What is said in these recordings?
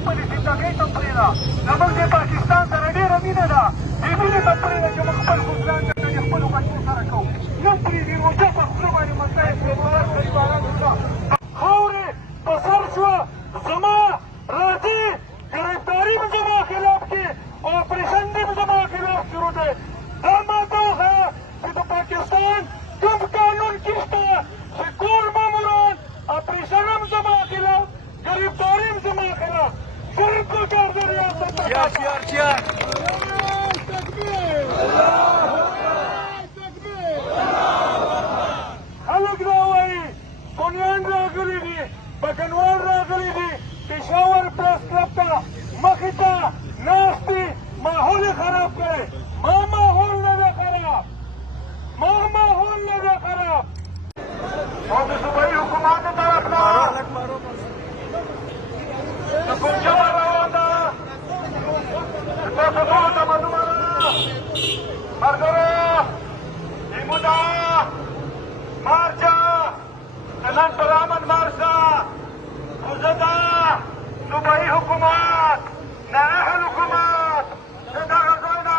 خپلې زندګۍ ته پرېږده. زموږ د پاکستان سره ډېره مینه ده. دې مینې ته پرېږده چې موږ خپل ګلزان ته د خپلو بچو سره کوو. نه پرېږدي روژه په خوله باندې مسایل پرېږدي غریبانو ته. خاورې په سر شوه زما راځي ګرفتاري به زما خلاف کې او اپریشن دې به زما خلاف شروع دی. دا ماته وښیه چې د پاکستان کوم قانون کې شته چې ټول ماموران اپریشن هم زما خلاف ګرفتاري هم زما خلاف ضرب پکار دی ریاست خلک دا وایي سونیان راغلي دي بکنوال راغلي دي پېښور پریس کلب ته مخې ته ناست دي ماحول یې خراب کړی. ما ماحول نه دی خراب او د صوبایي حکومت د طرف نه د کوم جبر روان ده تاسو ټولو ته معلومه ده ملګرو ایمو ده مارچه د نن پر امن مارچ ده خو زه ده صوبایي حکومت نااهل حکومت د دغه ځای نه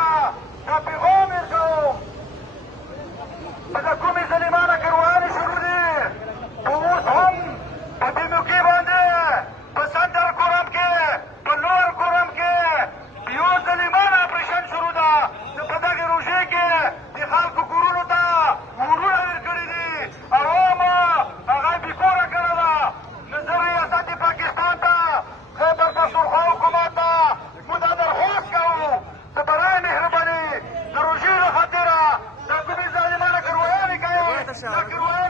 دا پیغام یې کوم په د کومې ظالمانه ګروانې شروع دي په اوس هم په بینوکي باندې په سنټر کورم کې په لوړ کورم کې یو ظالمانه اپریشن شروع ده چې په دغې روژې کې د خلکو کورونو ته ورونه ویر کړي دي عوامه هغه یې بېکوره کړې ده. نو زه ریاست پاکستان ته خیبر پښتونخوا حکومت ته موږ دا درخواست کوو چې برای مهرباني د روژې له خاطره دا کومې ظالمانه ګرویانې کوي دا ګرویانې